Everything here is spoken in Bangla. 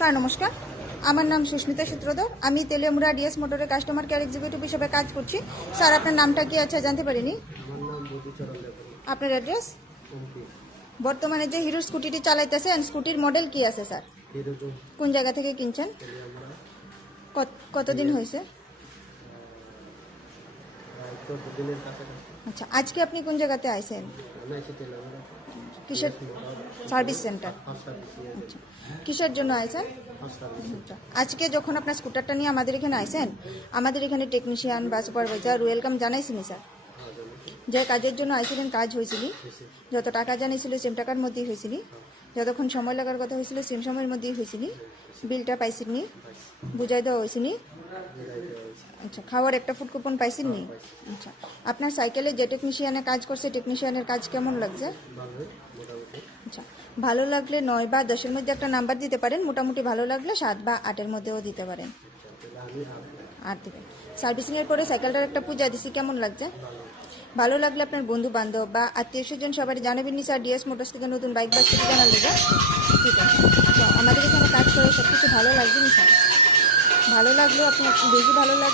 স্যার নমস্কার, আমার নাম সুস্মিতা সূত্রধর। আমি তেলিয়ামুড়া ডিএস মোটরের কাস্টমার কেয়ার এক্সিকিউটিভ হিসেবে কাজ করছি। স্যার আপনার নামটা কি আছে জানতে পারিনি? আমার নাম মধুচরণ ব্যাপারী, আপনার অ্যাড্রেস? এমপি। বর্তমানে যে হিরোর স্কুটিটি চালাইতেছেন, স্কুটির মডেল কি আছে স্যার? হিরো জুম কোন জায়গা থেকে কিনছেন? তেলিয়ামুড়া, কতদিন হয়েছে? 14 দিনের কাছাকাছি। আচ্ছা, আজকে আপনি কোন জায়গাতে আইছেন? আমি আছি তেলিয়ামুড়া কিসের সার্ভিস সেন্টার? First service. আচ্ছা, কিসের জন্য আইছেন? First service. আচ্ছা, আজকে যখন আপনার স্কুটারটা নিয়ে আমাদের এখানে আইছেন, আমাদের এখানে টেকনিশিয়ান বা সুপারভাইজার ওয়েলকাম জানাইছিনি স্যার? যে কাজের জন্য আইছিলেন কাজ হয়েছিলি, যত টাকা জানিয়েছিল সেম টাকার মধ্যেই হয়েছিলি, যতক্ষণ সময় লাগার কথা হয়েছিল সেম সময়ের মধ্যেই হয়েছিলি, বিলটা পাইছিনি, বুঝাই দেওয়া হয়েছিনি। আচ্ছা, খাওয়ার একটা ফুড কুপন পাইছিনি? আচ্ছা, আপনার সাইকেলে যে টেকনিশিয়ানে কাজ করছে, টেকনিশিয়ানের কাজ কেমন লাগছে? ভালোই মোটামুটি। আচ্ছা, ভালো লাগলে 9 বা 10-এর মধ্যে একটা নাম্বার দিতে পারেন, মোটামুটি ভালো লাগলে 7 বা 8-এর মধ্যেও দিতে পারেন। আমি 8 দেবেন। সার্ভিসিংয়ের পরে সাইকেলটার একটা পূজা দিছি, কেমন লাগছে? ভালো লাগলে আপনার বন্ধু বান্ধব বা আত্মীয় স্বজন সবাই জানাবেন নি স্যার ডিএস মোটরস থেকে নতুন বাইক বা স্কুটি কেনার লেগে। ঠিক আছে, তো আমাদের এখানে কাজ করে সব কিছু ভালো লাগবে নি স্যার? ভালো লাগলেও আপনি বেশি ভালো লাগবে